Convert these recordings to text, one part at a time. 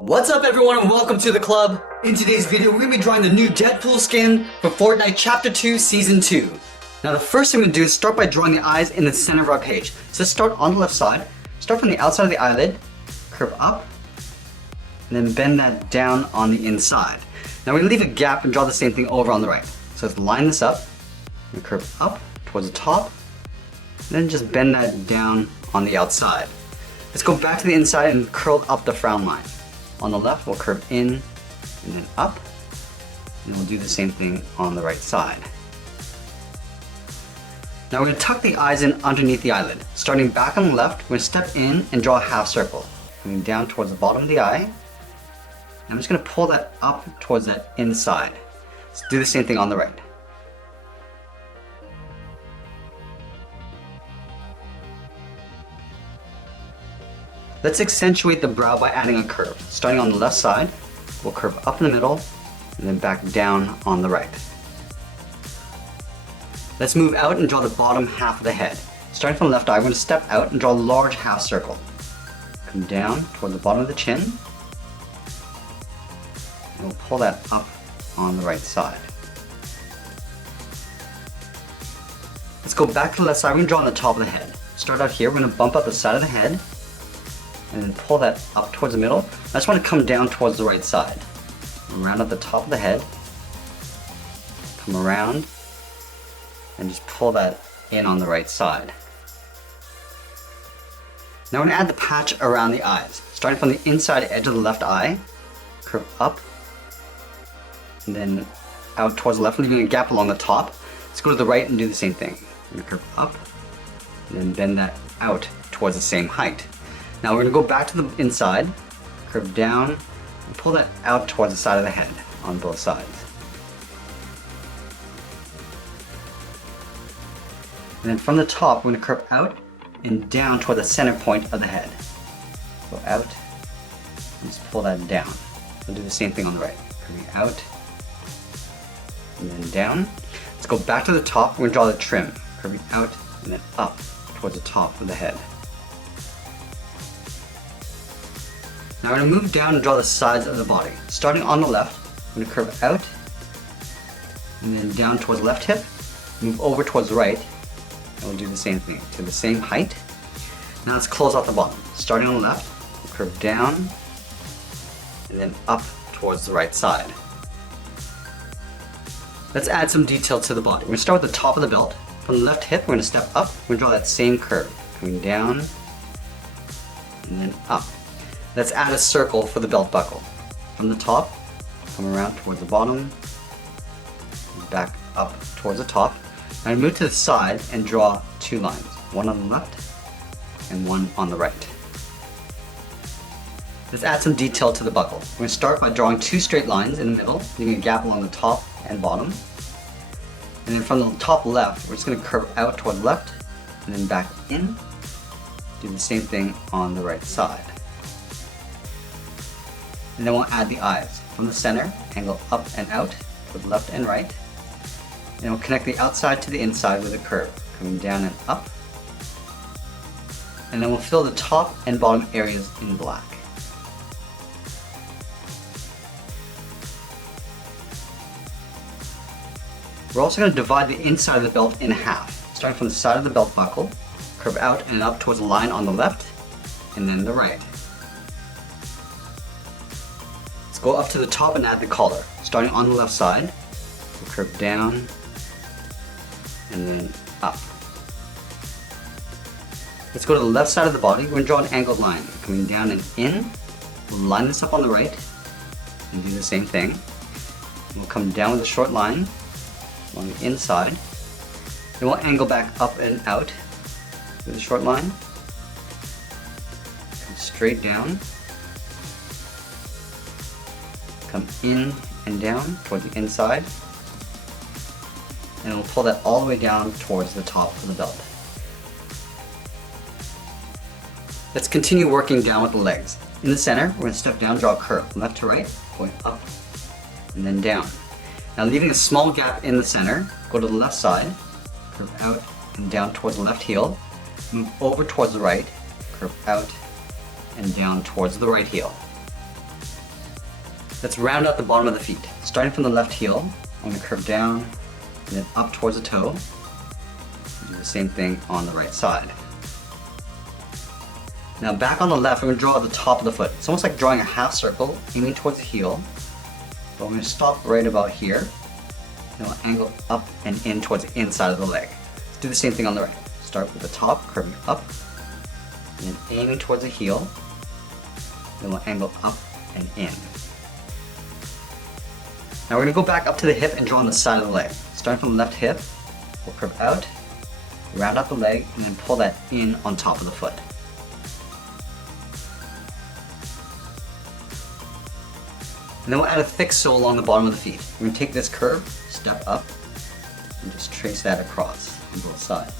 What's up everyone and welcome to the club. In today's video we're going to be drawing the new Deadpool skin for Fortnite Chapter 2 Season 2. Now the first thing we're going to do is start by drawing the eyes in the center of our page. So let's start on the left side, start from the outside of the eyelid, curve up, and then bend that down on the inside. Now we're going to leave a gap and draw the same thing over on the right. So let's line this up, and curve up towards the top, and then just bend that down on the outside. Let's go back to the inside and curl up the frown line. On the left, we'll curve in and then up, and we'll do the same thing on the right side. Now we're going to tuck the eyes in underneath the eyelid. Starting back on the left, we're going to step in and draw a half circle, coming down towards the bottom of the eye. And I'm just going to pull that up towards that inside. Let's do the same thing on the right. Let's accentuate the brow by adding a curve. Starting on the left side, we'll curve up in the middle and then back down on the right. Let's move out and draw the bottom half of the head. Starting from the left eye, we're going to step out and draw a large half circle. Come down toward the bottom of the chin, and we'll pull that up on the right side. Let's go back to the left side, we're going to draw on the top of the head. Start out here, we're going to bump up the side of the head, and then pull that up towards the middle. I just want to come down towards the right side. Round up the top of the head, come around, and just pull that in on the right side. Now we're going to add the patch around the eyes. Starting from the inside edge of the left eye, curve up, and then out towards the left, leaving a gap along the top. Let's go to the right and do the same thing. We're going to curve up, and then bend that out towards the same height. Now we're going to go back to the inside, curve down, and pull that out towards the side of the head on both sides. And then from the top, we're going to curve out and down toward the center point of the head. Go out, and just pull that down. We'll do the same thing on the right. Curving out, and then down. Let's go back to the top, we're going to draw the trim. Curving out, and then up towards the top of the head. Now we're going to move down and draw the sides of the body. Starting on the left, we're going to curve out, and then down towards the left hip, move over towards the right, and we'll do the same thing, to the same height. Now let's close out the bottom. Starting on the left, we'll curve down, and then up towards the right side. Let's add some detail to the body. We're going to start with the top of the belt. From the left hip, we're going to step up, we're going to draw that same curve, coming down, and then up. Let's add a circle for the belt buckle. From the top, come around towards the bottom, back up towards the top. Now move to the side and draw two lines, one on the left and one on the right. Let's add some detail to the buckle. We're going to start by drawing two straight lines in the middle, leaving a gap along the top and bottom. And then from the top left, we're just going to curve out toward the left and then back in. Do the same thing on the right side. And then we'll add the eyes. From the center, angle up and out to the left and right. And we'll connect the outside to the inside with a curve, coming down and up. And then we'll fill the top and bottom areas in black. We're also going to divide the inside of the belt in half. Starting from the side of the belt buckle, curve out and up towards the line on the left, and then the right. Let's go up to the top and add the collar. Starting on the left side, we'll curve down and then up. Let's go to the left side of the body. We're going to draw an angled line coming down and in. We'll line this up on the right and do the same thing. We'll come down with a short line on the inside. Then we'll angle back up and out with a short line. Come straight down. Come in and down toward the inside, and we'll pull that all the way down towards the top of the belt. Let's continue working down with the legs. In the center, we're going to step down, draw a curve from left to right, going up and then down. Now leaving a small gap in the center, go to the left side, curve out and down towards the left heel, move over towards the right, curve out and down towards the right heel. Let's round out the bottom of the feet. Starting from the left heel, I'm going to curve down and then up towards the toe. Do the same thing on the right side. Now back on the left, we're going to draw the top of the foot. It's almost like drawing a half circle, aiming towards the heel. But we're going to stop right about here. And we'll angle up and in towards the inside of the leg. Let's do the same thing on the right. Start with the top, curving up, and then aiming towards the heel. Then we'll angle up and in. Now we're going to go back up to the hip and draw on the side of the leg. Starting from the left hip, we'll curve out, round out the leg, and then pull that in on top of the foot. And then we'll add a thick sole along the bottom of the feet. We're going to take this curve, step up, and just trace that across on both sides.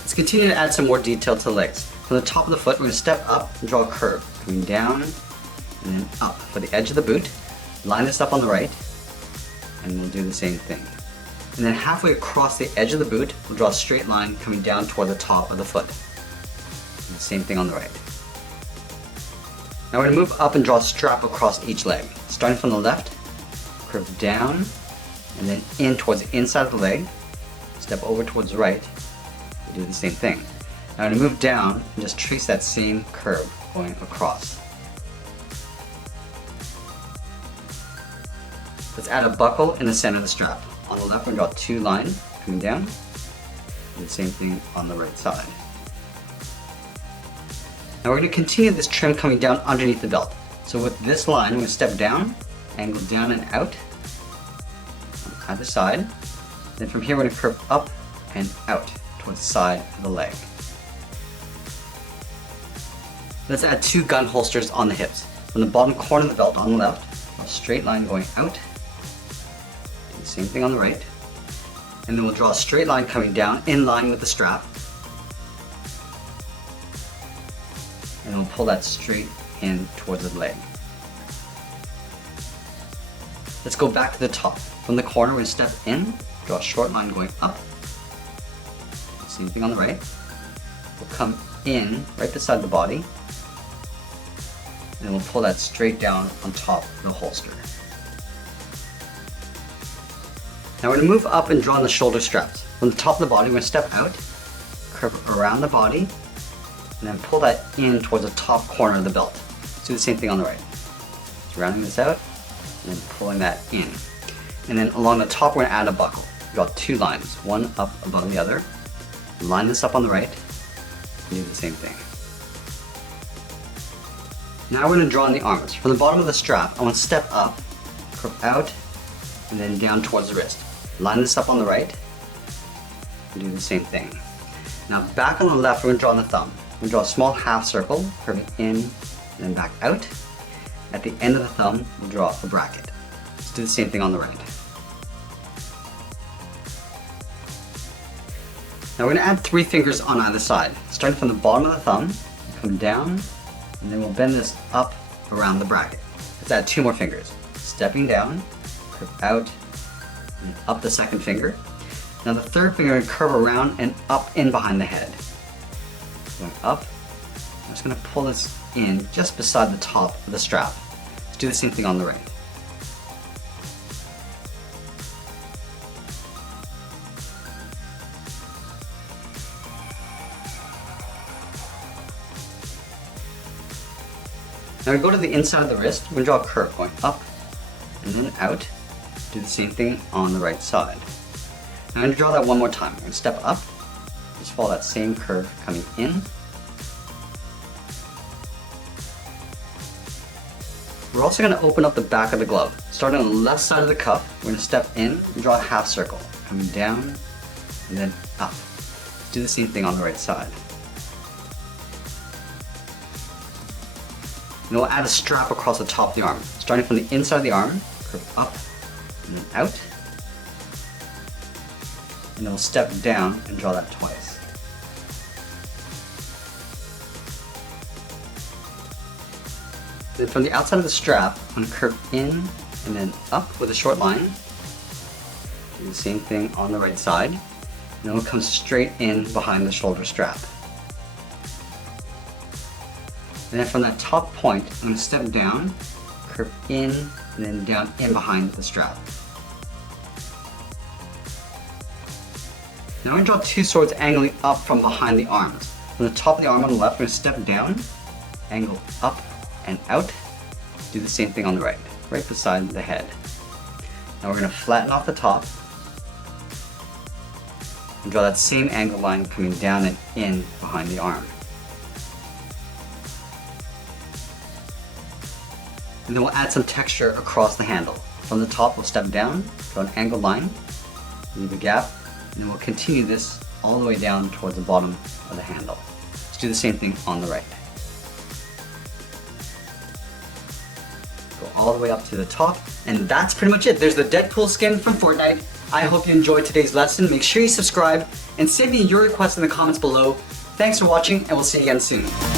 Let's continue to add some more detail to the legs. From the top of the foot, we're going to step up and draw a curve, coming down and then up for the edge of the boot. Line this up on the right, and we'll do the same thing. And then halfway across the edge of the boot, we'll draw a straight line coming down toward the top of the foot. And the same thing on the right. Now we're going to move up and draw a strap across each leg. Starting from the left, curve down, and then in towards the inside of the leg. Step over towards the right, we'll do the same thing. Now I'm going to move down and just trace that same curve going across. Let's add a buckle in the center of the strap. On the left, we're going to draw two lines coming down. Do the same thing on the right side. Now we're going to continue this trim coming down underneath the belt. So with this line, we're going to step down, angle down and out on either side. Then from here, we're going to curve up and out towards the side of the leg. Let's add two gun holsters on the hips. From the bottom corner of the belt on the left, a straight line going out. Do the same thing on the right. And then we'll draw a straight line coming down in line with the strap. And we'll pull that straight in towards the leg. Let's go back to the top. From the corner, we're going to step in, draw a short line going up. Same thing on the right. We'll come in right beside the body. And we'll pull that straight down on top of the holster. Now we're going to move up and draw on the shoulder straps. From the top of the body, we're going to step out, curve around the body, and then pull that in towards the top corner of the belt. Let's do the same thing on the right. Just rounding this out, and then pulling that in. And then along the top, we're going to add a buckle. Draw two lines, one up above the other. Line this up on the right, and do the same thing. Now we're going to draw on the arms. From the bottom of the strap, I want to step up, curve out, and then down towards the wrist. Line this up on the right, and do the same thing. Now back on the left, we're going to draw on the thumb. We're going to draw a small half circle, curving in, and then back out. At the end of the thumb, we'll draw a bracket. Let's do the same thing on the right. Now we're going to add three fingers on either side. Starting from the bottom of the thumb, come down, and then we'll bend this up around the bracket. Let's add two more fingers. Stepping down, curve out, and up the second finger. Now the third finger, we're going to curve around and up in behind the head. Going up, I'm just going to pull this in just beside the top of the strap. Let's do the same thing on the right. Now we go to the inside of the wrist, we're going to draw a curve going up and then out. Do the same thing on the right side. Now I'm going to draw that one more time. We're going to step up, just follow that same curve coming in. We're also going to open up the back of the glove. Starting on the left side of the cuff, we're going to step in and draw a half circle, coming down and then up. Do the same thing on the right side. And we'll add a strap across the top of the arm. Starting from the inside of the arm, curve up and then out. And then we'll step down and draw that twice. Then from the outside of the strap, I'm going to curve in and then up with a short line. Do the same thing on the right side. And then we'll come straight in behind the shoulder strap. And then from that top point, I'm going to step down, curve in, and then down in behind the strap. Now I'm going to draw two swords angling up from behind the arms. From the top of the arm on the left, I'm going to step down, angle up and out. Do the same thing on the right, right beside the head. Now we're going to flatten off the top and draw that same angle line coming down and in behind the arm. And then we'll add some texture across the handle. From the top, we'll step down, draw an angled line, leave a gap, and then we'll continue this all the way down towards the bottom of the handle. Let's do the same thing on the right. Go all the way up to the top, and that's pretty much it. There's the Deadpool skin from Fortnite. I hope you enjoyed today's lesson. Make sure you subscribe and send me your requests in the comments below. Thanks for watching, and we'll see you again soon.